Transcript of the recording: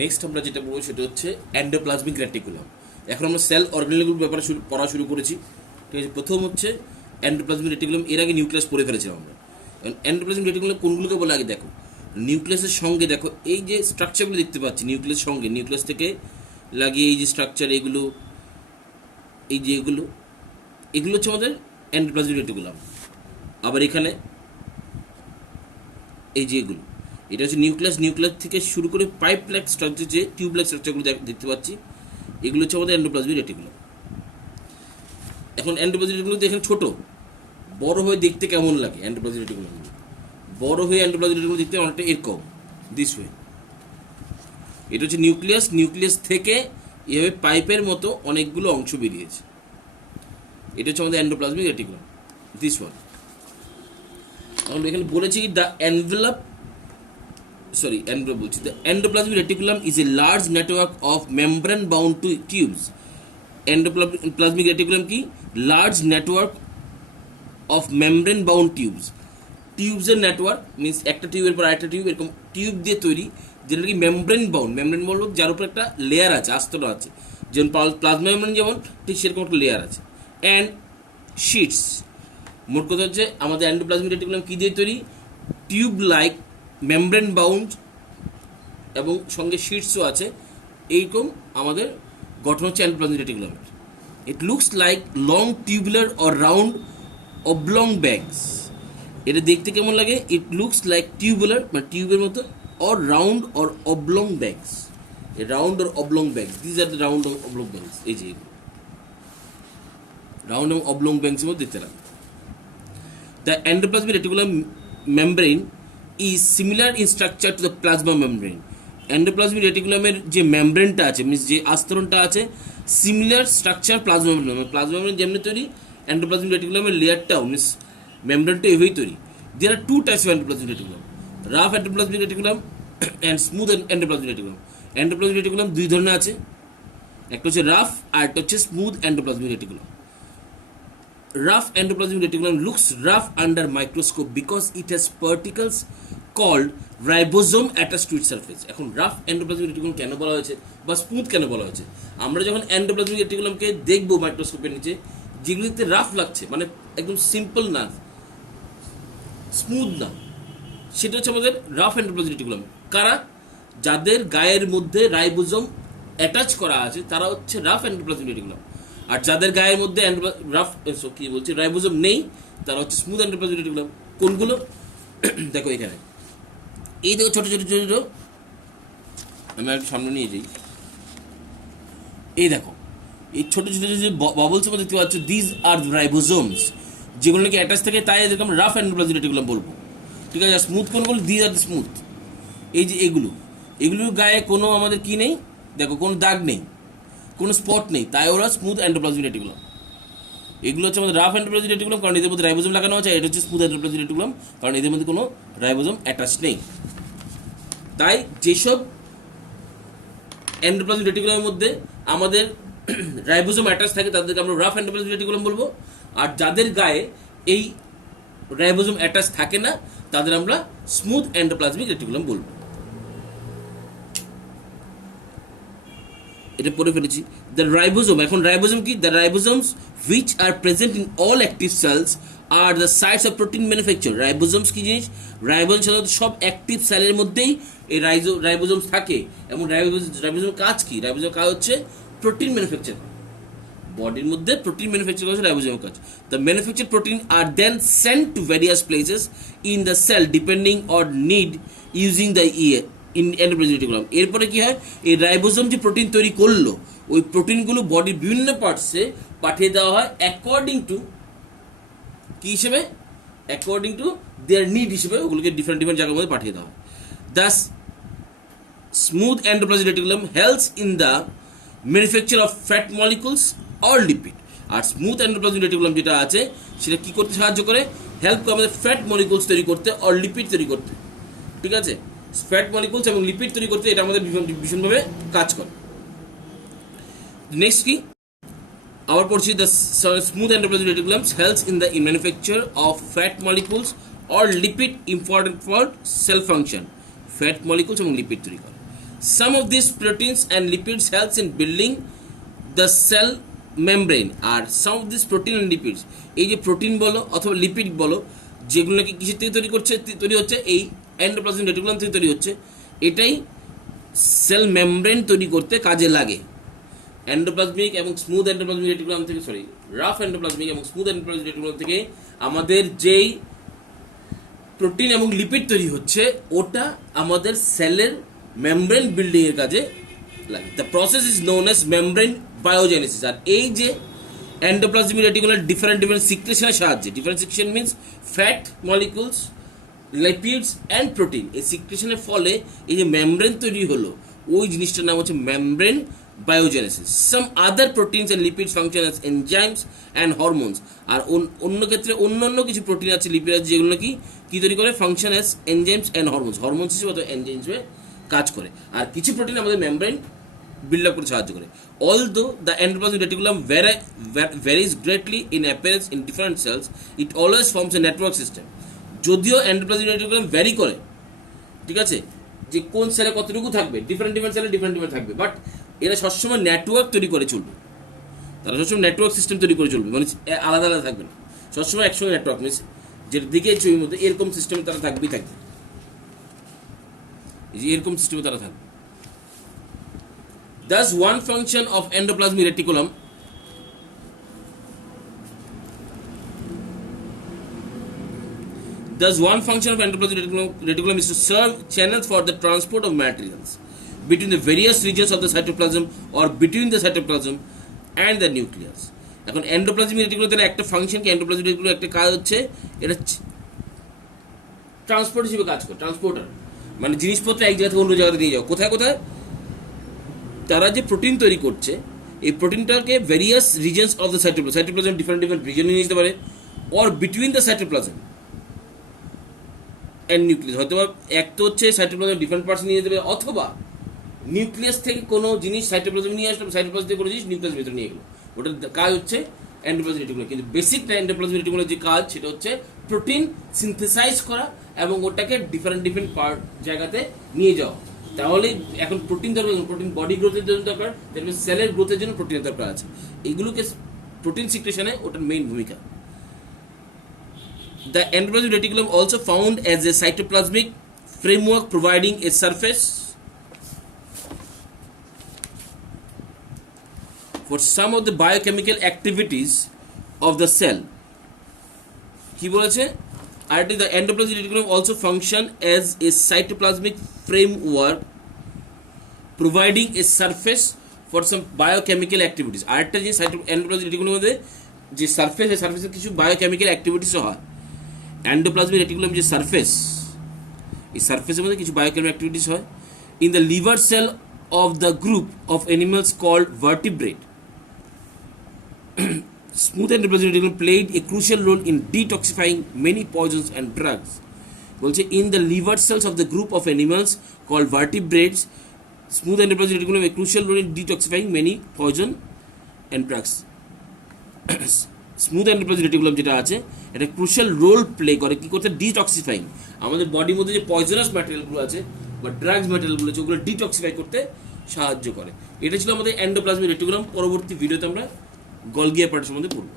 Next আমরা যেটা বলবো সেটা হচ্ছে এন্ডোপ্লাজমিক রেটিকুলাম। এখন আমরা সেল অর্গানেলগুলোর ব্যাপারে পড়া শুরু করেছি। ঠিক আছে, প্রথম হচ্ছে এন্ডোপ্লাজমিক রেটিকুলাম। এর আগে নিউক্লিয়াস পড়ে ফেলেছিলাম আমরা। এন্ডোপ্লাজমিক রেটিকুলাম কোনগুলোকে বলে আগে দেখো। নিউক্লিয়াসের সঙ্গে দেখো এই যে স্ট্রাকচারগুলো দেখতে পাচ্ছি, নিউক্লিয়াসের সঙ্গে, নিউক্লিয়াস থেকে লাগিয়ে এই যে স্ট্রাকচার, এগুলো এই যে এগুলো হচ্ছে আমাদের এন্ডোপ্লাজমিক রেটিকুলাম। আবার এখানে এই যে এগুলো, এটা হচ্ছে নিউক্লিয়াস। নিউক্লিয়াস থেকে শুরু করে পাইপ লাইক স্ট্রাকচার, যে টিউব লাইক স্ট্রাকচারগুলো দেখতে পাচ্ছি, এগুলো হচ্ছে আমাদের এন্ডোপ্লাজমিক রেটিকুলাম। এখন এন্ডোপ্লাজমিক রেটিকুলাম এখানে ছোট, বড় হয়ে দেখতে কেমন লাগে এন্ডোপ্লাজমিক রেটিকুলাম? বড় হয়ে এন্ডোপ্লাজমিক রেটিকুলাম দেখতে অনেকটা এরকম, দিস ওয়ে। এটা হচ্ছে নিউক্লিয়াস। নিউক্লিয়াস থেকে এভাবে পাইপের মতো অনেকগুলো অংশ বেরিয়েছে। এটা হচ্ছে আমাদের এন্ডোপ্লাজমিক রেটিকুলাম, দিস ওয়ান। আমরা এখানে বলেছি the envelope, sorry, the endoplasmic reticulum is a large network of membrane bound to tubes. Endoplasmic reticulum কি? Large network of membrane bound tubes. Tubes এর নেটওয়ার্ক মিনস একটা টিউবের পর আরেকটা টিউব, এরকম টিউব দিয়ে তৈরি, যেটা কি মেমব্রেন বাউন্ড। মেমব্রেন বাউন্ড যার উপর একটা লেয়ার আছে, আস্তরণ আছে, যেমন প্লাজমা মেমব্রেন যেমন, ঠিক সেরকম একটা লেয়ার আছে। অ্যান্ড শিটস, মোট কথা হচ্ছে আমাদের এন্ডোপ্লাজমিক রেটিকুলাম কি দিয়ে তৈরি? টিউব লাইক মেমব্রেন বাউন্ড এবং সঙ্গে শিটসও আছে। এইরকম আমাদের গঠন হচ্ছে এন্ডোপ্লাজমিক রেটিকুলামের। It looks like long tubular or round oblong bags. এটা দেখতে কেমন লাগে? ইট লুকস লাইক টিউবুলার, মানে টিউবের মতো, or round or oblong bags. Round or oblong bags, these are the round or oblong bags. এই যে রাউন্ড এবং অবলং ব্যাগসের মধ্যে দেখতে লাগে। The endoplasmic reticulum membrane is similar in structure to the plasma membrane. Endoplasmic reticulum-এর যে মেমব্রেনটা আছে, means যে আস্তরণটা আছে, similar structure plasma membrane. Plasma membrane যেমনি তৈরি, এন্ডোপ্লাজমিক রেটিকুলামের লেয়ারটাও মিনস মেমব্রেনটা এভাবেই তৈরি। দেয়ার আর two types of endoplasmic reticulum, rough endoplasmic reticulum and smooth endoplasmic reticulum. Endoplasmic reticulum দুই ধরনের আছে, একটা হচ্ছে রাফ আর একটা হচ্ছে smooth endoplasmic reticulum. Rough endoplasmic reticulum looks rough under microscope because it has particles called ribosome attached to its surface. এখন rough endoplasmic reticulum কেন বলা হয়েছে বা স্মুথ কেন বলা হয়েছে? আমরা যখন এন্ডোপ্লাজমিক রেটিকুলামকে দেখবো মাইক্রোস্কোপের নিচে, যেগুলিতে রাফ লাগছে, মানে একদম সিম্পল না, স্মুথ না, সেটা হচ্ছে আমাদের রাফ এন্ডোপ্লাজমিক রেটিকুলাম। কারা? যাদের গায়ের মধ্যে রাইবোজোম অ্যাটাচ করা আছে তারা হচ্ছে রাফ এন্ডোপ্লাজমিক রেটিকুলাম। আর যাদের গায়ের মধ্যে রাইবোজোম নেই তারা হচ্ছে স্মুথ এন্ডোপ্লাজমিক রেটিকুলাম। কোনগুলো? দেখো এখানে, এই দেখো ছোট ছোট ছোট ছোট, আমি একটু সামনে নিয়ে যাই। এই দেখো এই ছোট ছোট যে বাবলস মধ্যে দেখতে পাচ্ছ, দিজ আর রাইবোজোমস, যেগুলো নাকি অ্যাটাচ থাকে, তাই এদেরকে আমরা রাফ এন্ডোপ্লাজমিক রেটিকুলাম বলবো। ঠিক আছে, আর স্মুথ কোনগুলো? These are smooth. এই যে এগুলোর গায়ে কোনো আমাদের কি নেই, দেখো কোনো দাগ নেই, কোনো স্পট নেই, তাই ওরা স্মুথ এন্ডোপ্লাজমিক রেটিকুলাম। এগুলো হচ্ছে আমাদের রাফ এন্ডোপ্লাজমিক রেটিকুলাম, কারণ এদের মধ্যে রাইবোজোম লাগানো আছে। এটা হচ্ছে স্মুথ এন্ডোপ্লাজমিক রেটিকুলাম, কারণ এদের মধ্যে কোনো রাইবোজোম অ্যাটাচ নেই। তাই যেসব এন্ডোপ্লাজমিক রেটিকুলামের মধ্যে আমাদের রাইবোজোম অ্যাটাচ থাকে তাদেরকে আমরা রাফ এন্ডোপ্লাজমিক রেটিকুলাম বলবো। আর যাদের গায়ে এই রাইবোজোম অ্যাটাচ থাকে না তাদের আমরা স্মুথ এন্ডোপ্লাজমিক রেটিকুলাম বলবো। এটা পড়ে ফেলেছি। দ্য রাইবোজোম, এখন রাইবোজোম কি? The ribosomes which are present in all active cells are the sites of protein manufacture. Ribosomes কি জিনিস? রাইবোজোম সাধারণত সব অ্যাক্টিভ সেলের মধ্যেই এই রাইবোজোমস থাকে। এবং রাইবোজোমের কাজ কি? রাইবোজোমের কাজ হচ্ছে প্রোটিন ম্যানুফ্যাকচার। বডির মধ্যে প্রোটিন ম্যানুফ্যাকচার হচ্ছে রাইবোজোমের কাজ। দ্য ম্যানুফ্যাকচার প্রোটিন আর then sent to various places in the cell depending on need using the endoplasmic reticulum. এরপরে কি হয়? এই রাইবোজোম যে প্রোটিন তৈরি করলো, ওই প্রোটিনগুলো বডির বিভিন্ন পার্টসে পাঠিয়ে দেওয়া হয় অ্যাকর্ডিং টু কি হিসেবে? অ্যাকর্ডিং টু দেয়ার নিড হিসেবে ওগুলোকে ডিফারেন্ট ডিফারেন্ট জায়গার মধ্যে পাঠিয়ে দেওয়া হয়। Thus smooth endoplasmic reticulum helps in the manufacture of fat molecules or lipid. আর স্মুথ এন্ডোপ্লাজমিক রেটিকুলাম যেটা আছে সেটা কি করতে সাহায্য করে? হেল্প করে আমাদের ফ্যাট মলিকুলস তৈরি করতে অর লিপিড তৈরি করতে। ঠিক আছে, ফ্যাট মলিকুলস এবং লিপিড তৈরি করতে এটা আমাদের ভীষণভাবে কাজ করে। নেক্সট কি আবার পড়ছি, the smooth endoplasmic reticulum helps in the manufacture of fat molecules or lipid important for sale function. Fat molecules এবং লিপিড তৈরি করে। Some of these proteins and lipids helps in building the cell membrane. R some of these protein and lipids, এই যে protein বলো অথবা lipid বলো, যেগুলো নাকি কিসের থেকে তৈরি হচ্ছে এই এন্ডোপ্লাজমিক রেটিকুলাম থেকে তৈরি হচ্ছে, এটাই সেল মেমব্রেন তৈরি করতে কাজে লাগে। এন্ডোপ্লাজমিক এবং স্মুথ এন্ডোপ্লাজমিক রেটিকুলাম থেকে রাফ এন্ডোপ্লাজমিক এবং স্মুথ এন্ডোপ্লাজমিক রেটিকুলাম থেকে আমাদের যেই প্রোটিন এবং লিপিড তৈরি হচ্ছে ওটা আমাদের সেলের মেমব্রেন বিল্ডিং এর কাজে লাগে। The process is known as membrane biogenesis. আর এই যে এন্ডোপ্লাজমিক রেটিকুলার ডিফারেন্ট সিক্রেশনের সাহায্যে, different secretion means fat molecules, lipids and protein, এই সিক্রেশনের ফলে এই যে মেমব্রেন তৈরি হলো ওই জিনিসটার নাম হচ্ছে membrane biogenesis. Some other proteins and lipids function as enzymes and hormones. আর অন্য ক্ষেত্রে অন্যান্য কিছু প্রোটিন আছে, লিপিড আছে, যেগুলো কি তৈরি করে, function as enzymes and hormones, hormones হিসেবে অথবা এনজাইমস হিসেবে কাজ করে। আর কিছু প্রোটিন আমাদের মেমব্রেন বিল্ড আপ করতে সাহায্য করে। Although the endoplasmic reticulum varies greatly in appearance in different cells, it always forms a network system. যদিও এন্ডোপ্লাজমিক রেটিকুলাম ভ্যারি করে, ঠিক আছে, যে কোন সেলে কতটুকু থাকবে, ডিফারেন্ট সেলে ডিফারেন্ট থাকবে, বাট এরা সবসময় নেটওয়ার্ক তৈরি করে চলবে। তারা সবসময় নেটওয়ার্ক সিস্টেম তৈরি করে চলবে, মানে আলাদা আলাদা থাকবে না, সবসময় একসঙ্গে নেটওয়ার্ক মিনস যেটা দিকে ছবির মধ্যে এরকম সিস্টেমে তারা থাকবে, এরকম সিস্টেমে তারা থাকবে। Thus, one function of endoplasmic reticulum is to serve channels for the transport of materials between the various regions of the cytoplasm or between the cytoplasm and the nucleus. এখন এন্ডোপ্লাজমিক রেটিকুলামের একটা ফাংশন কি, endoplasmic রেটিকুলামের একটা কাজ হচ্ছে এটা transport হিসেবে কাজ করে, ট্রান্সপোর্টার, মানে জিনিসপত্র এক জায়গা থেকে অন্য জায়গাতে নিয়ে যাও। কোথায় কোথায় তারা যে প্রোটিন তৈরি করছে এই প্রোটিনটাকে various reasons of the cytoplasm different রিজনে নিয়ে যেতে পারে, or between the cytoplasm and nucleus, হয়তো এক তো হচ্ছে সাইটোপ্লাজম ডিফারেন্ট পার্টস নিয়ে যেতে পারে, অথবা নিউক্লিয়াস থেকে কোনো জিনিস সাইটোপ্লাজম নিয়ে আসলো, সাইটোপ্লাজম থেকে কোনো জিনিস নিউক্লিয়াস ভিতরে নিয়ে গেলো, ওটার কাজ হচ্ছে এন্ডোপ্লাজমিক রেটিকুলাম। কিন্তু বেসিক এন্ডোপ্লাজমিক রেটিকুলামের যে কাজ সেটা হচ্ছে প্রোটিন সিনথেসাইজ করা এবং ওটাকে ডিফারেন্ট পার্ট জায়গাতে নিয়ে যাওয়া। তাহলে এখন প্রোটিন দরকার, প্রোটিন বডি গ্রোথের জন্য দরকার, তারপরে সেলের গ্রোথের জন্য প্রোটিনের দরকার আছে, এগুলোকে প্রোটিন সিক্রেশনে ওটার মেইন ভূমিকা। The endoplasmic reticulum also found as a cytoplasmic framework providing a surface for some of the biochemical activities of the cell. কি বলেছে? The endoplasmic reticulum also function as a cytoplasmic framework providing a surface for some biochemical activities. আরেকটা যে endoplasmic reticulum মধ্যে যে surface, এই সারফেসে কিছু biochemical activities হয়। এন্ডোপ্লাজমিক রেটিকুলাম যে সারফেস, এই সারফেসের মধ্যে কিছু বায়োকেমিক্যাল অ্যাক্টিভিটিস হয়। In the liver cell of the group of animals called vertebrate, smooth endoplasmic reticulum played a crucial role in detoxifying many poisons and drugs. বলছে in the liver cells of the group of animals called vertebrates, smooth endoplasmic reticulum a crucial role in detoxifying many poison and drugs. Smooth endoplasmic reticulum যেটা আছে এটা crucial role play করে কি করতে, detoxifying, আমাদের বডির মধ্যে যে পয়জনাস ম্যাটেরিয়ালগুলো আছে বা ড্রাগস ম্যাটেরিয়ালগুলো আছে ওগুলো ডিটক্সিফাই করতে সাহায্য করে। এটা ছিল আমাদের এন্ডোপ্লাজমিক রেটিকুলাম। পরবর্তী ভিডিওতে আমরা গলগি অ্যাপারেটাস সম্বন্ধে পড়ব।